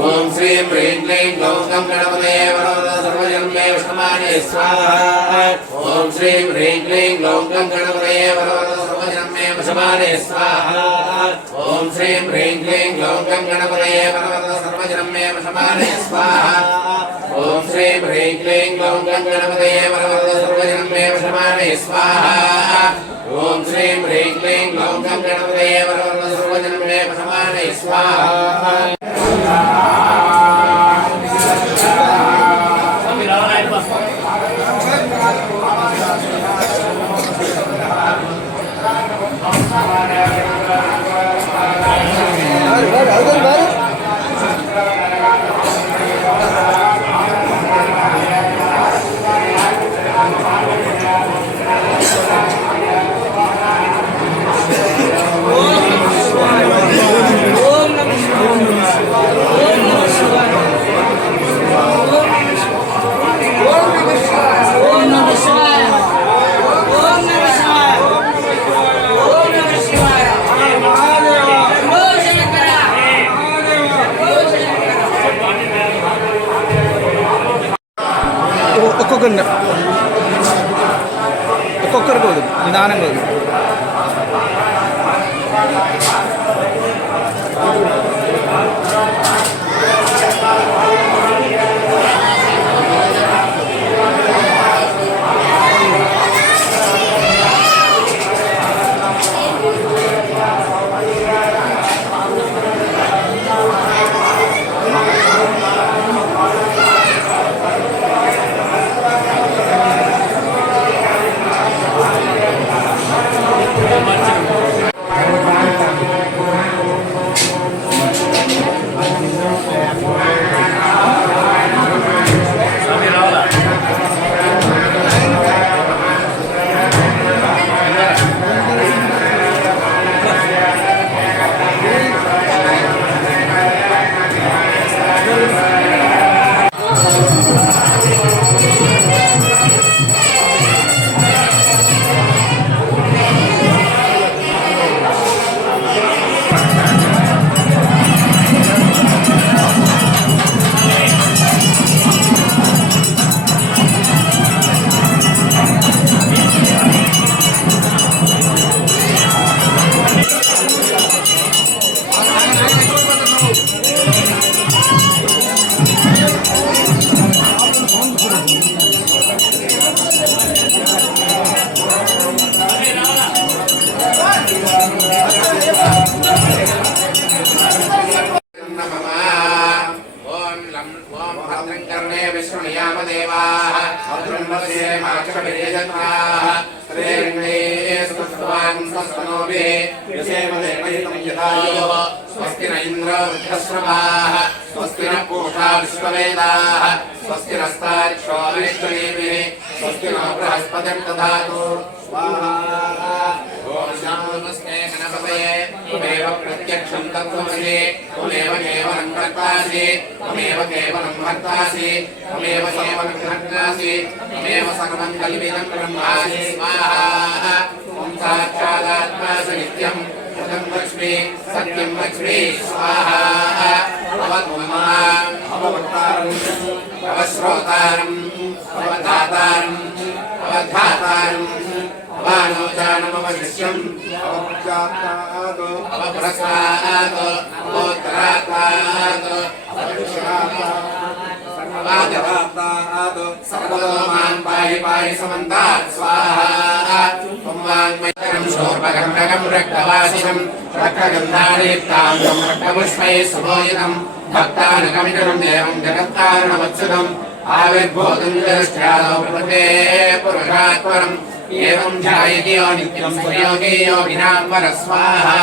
ओम श्री ह्रीं क्लीं ग्लौं गं गणपतये सर्वजनं मे वशमाने स्वाहा ओम श्री ह्रीं क्लीं ग्लौं गं गणपतये सर्वजनं मे वशमाने स्वाहा ओम श्री ह्रीं क्लीं ग्लौं गं गणपतये सर्वजनं मे वशमाने स्वाहा ओम श्री ह्रीं क्लीं ग्लौं गं गणपतये सर्वजनं मे वशमाने स्वाहा ఒక్కొక్కరికి వద్దు నిదానంగా వద్దు स्वस्ति न इन्द्रो वृद्धश्रवाः स्वस्ति न पूषा विश्ववेदाः स्वस्ति नस्तार्क्ष्यो अरिष्टनेमिः स्वस्ति नो बृहस्पतिर्दधातु स्वाहा ॐ नमस्ते गणपतये त्वमेव प्रत्यक्षं तत्त्वमसि त्वमेव केवलं कर्तासि त्वमेव केवलं भर्तासि त्वमेव केवलं भर्तासि त्वमेव सर्वं कल्पितं ब्रह्मासि स्वाहा ॐ साक्षादात्मासि नित्यं सत्यं लक्ष्मी सत्यं लक्ष्मी स्वाहा भवतु माम् अववक्तारम् अवश्रोतारम् अवधातारम् अवधातारम् अवानोचानमवशिष्यम् अवप्रजातात् अवप्रसादात् अवोत्तरातात् अवदरातात् सर्वतो मां पाहि पाहि समन्तात् स्वाहा त्वं वाङ्मयं शोर्पगम्भगं रक्तवासिनं रक्तगन्धादीप्ताङ्गं रक्तपुष्पैः सुभोजितं भक्तानुगमितं देवं जगत्कारणमच्युतम् आविर्भूतं जगत्स्यादौ प्रपदे पुरुषात्परम् एवं ध्यायति यो नित्यं स्वयोगी योगिनां वरस्वाहा